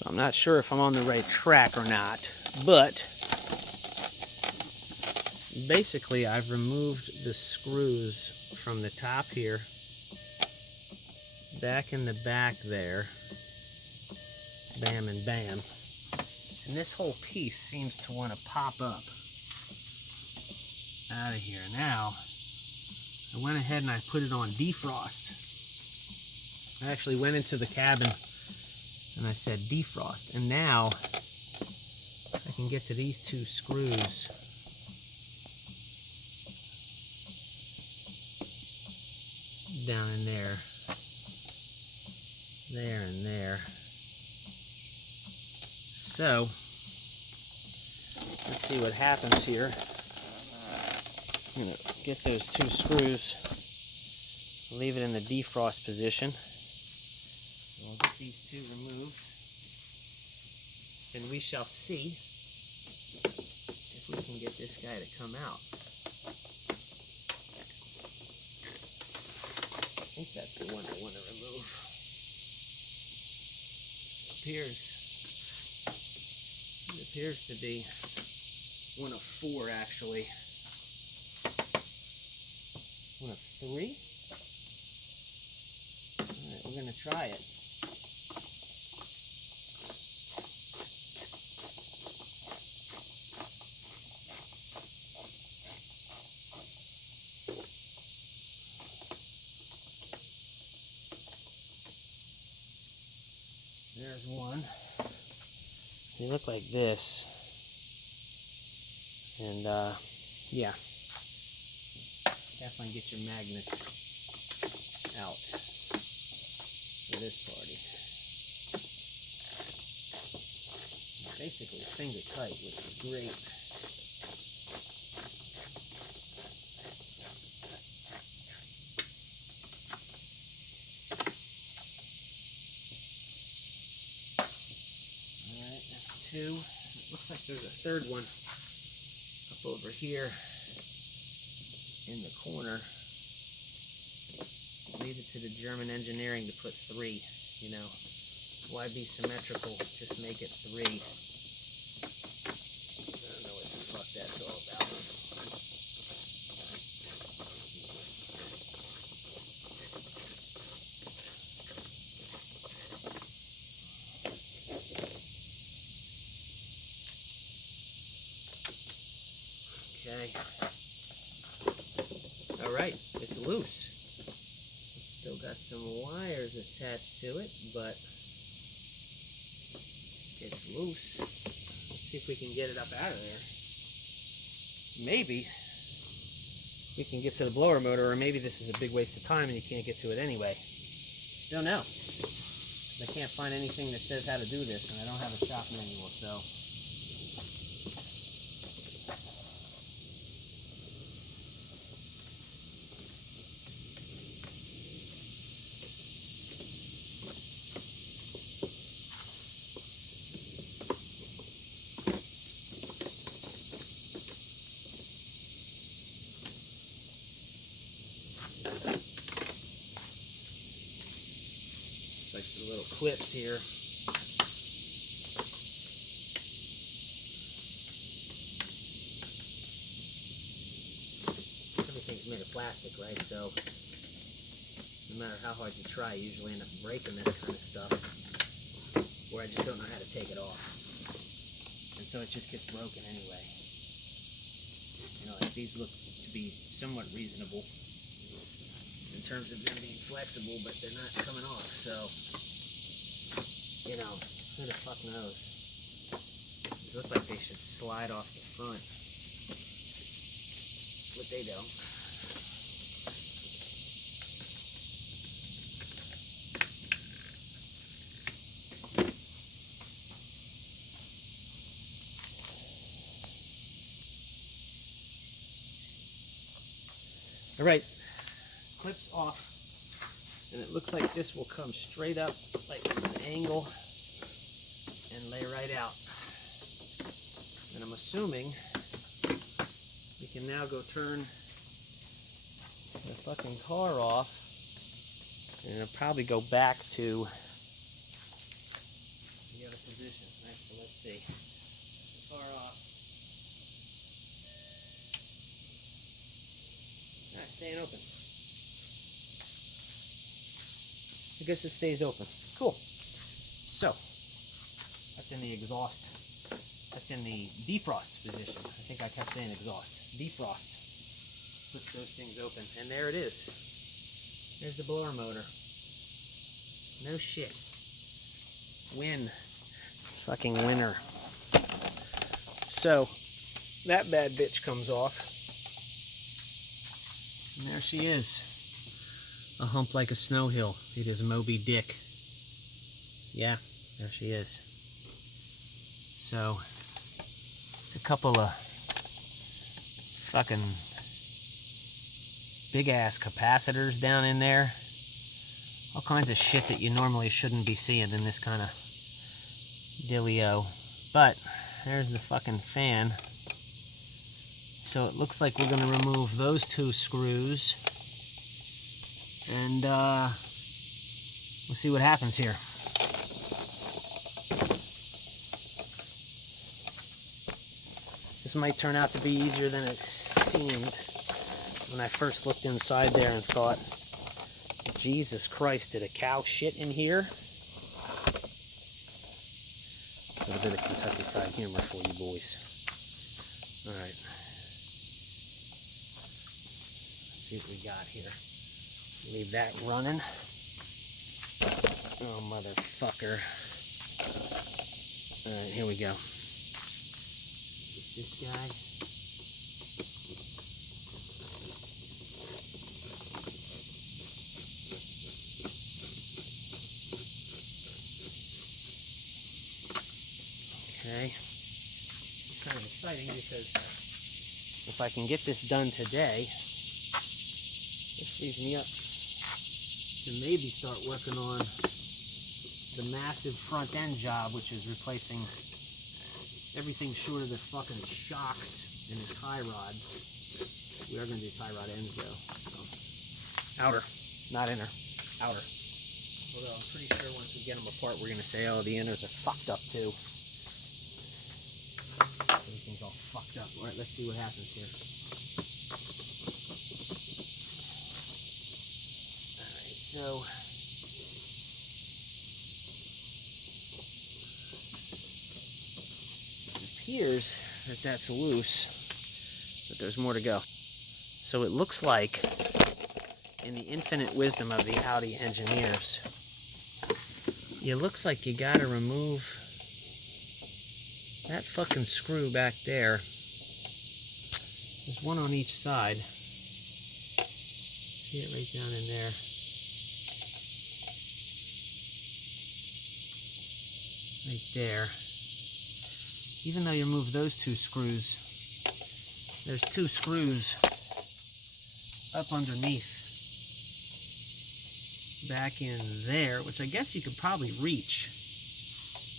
So I'm not sure if I'm on the right track or not, but basically I've removed the screws from the top here, back in the back there, bam and bam, and this whole piece seems to want to pop up out of here. Now I went ahead and I put it on defrost. I actually went into the cabin and I said defrost, and now I can get to these two screws down in there, there and there. So let's see what happens here. I'm going to get those two screws, leave it in the defrost position. We'll get these two removed, and we shall see if we can get this guy to come out. I think that's the one I want to remove. It appears to be one of four, actually. One of three? Alright, we're going to try it. There's one. They look like this. And yeah, definitely get your magnets out for this party. Basically finger tight, which is great. Alright, that's two. It looks like there's a third one up over here in the corner. Leave it to the German engineering to put three, you know. Why be symmetrical? Just make it three. I don't know what the fuck that's all about. Okay. Alright, it's loose. It's still got some wires attached to it, but it's loose. Let's see if we can get it up out of there. Maybe we can get to the blower motor, or maybe this is a big waste of time and you can't get to it anyway. Don't know. I can't find anything that says how to do this, and I don't have a shop manual, so. Like some little clips here. Everything's made of plastic, right? So no matter how hard you try, you usually end up breaking this kind of stuff, where I just don't know how to take it off. And so it just gets broken anyway. You know, like these look to be somewhat reasonable in terms of them being flexible, but they're not coming off, so, you know, who the fuck knows? These look like they should slide off the front, but they don't. All right, clips off. And it looks like this will come straight up like an angle and lay right out. And I'm assuming we can now go turn the fucking car off, and it'll probably go back to the other position. Right, so let's see. Car off. Ah, staying open. I guess it stays open. Cool. So, that's in the exhaust. That's in the defrost position. I think I kept saying exhaust. Defrost. Puts those things open. And there it is. There's the blower motor. No shit. Win. Fucking winner. So, that bad bitch comes off. And there she is. A hump like a snow hill. It is Moby Dick. Yeah, there she is. So, it's a couple of fucking big ass capacitors down in there. All kinds of shit that you normally shouldn't be seeing in this kind of dealio. But, there's the fucking fan. So it looks like we're going to remove those two screws. And we'll see what happens here. This might turn out to be easier than it seemed when I first looked inside there and thought, Jesus Christ, did a cow shit in here? A little bit of Kentucky Fried humor for you boys. Alright. Let's see what we got here. Leave that running. Oh, motherfucker. Alright, here we go. Get this guy. Okay. It's kind of exciting because if I can get this done today, this frees me up to maybe start working on the massive front end job, which is replacing everything short of the fucking shocks and the tie rods. We are going to do tie rod ends though. So. Outer, not inner, outer. Although I'm pretty sure once we get them apart, we're going to say, oh, the inners are fucked up too. Everything's all fucked up. All right, let's see what happens here. So, it appears that that's loose, but there's more to go. So it looks like, in the infinite wisdom of the Audi engineers, it looks like you gotta remove that fucking screw back there. There's one on each side. See it right down in there. Right there. Even though you remove those two screws, there's two screws up underneath back in there, which I guess you could probably reach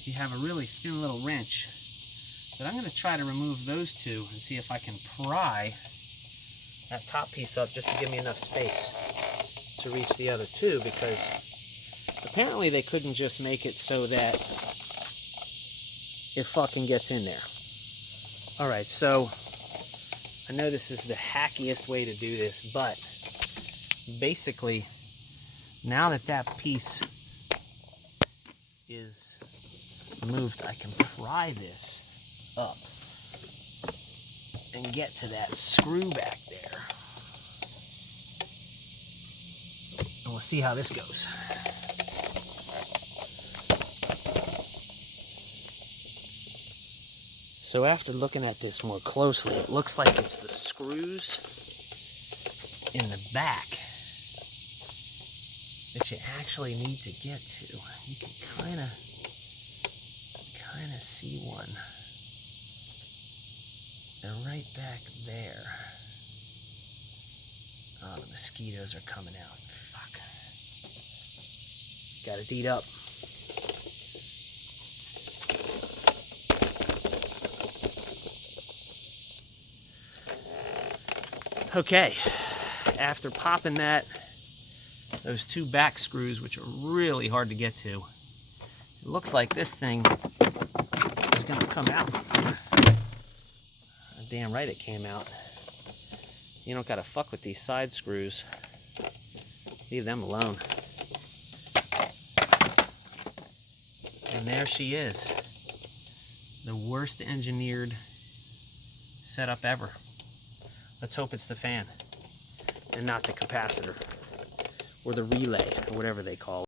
if you have a really thin little wrench. But I'm going to try to remove those two and see if I can pry that top piece up just to give me enough space to reach the other two, because apparently they couldn't just make it so that it fucking gets in there. Alright, so I know this is the hackiest way to do this, but basically, now that that piece is removed, I can pry this up and get to that screw back there. And we'll see how this goes. So after looking at this more closely, it looks like it's the screws in the back that you actually need to get to. You can kind of see one. They're right back there. Oh, the mosquitoes are coming out. Fuck. Got it deed up. Okay, after popping those two back screws, which are really hard to get to, it looks like this thing gonna come out. Damn right it came out. You don't gotta fuck with these side screws. Leave them alone. And there she is. The worst engineered setup ever. Let's hope it's the fan and not the capacitor or the relay or whatever they call it.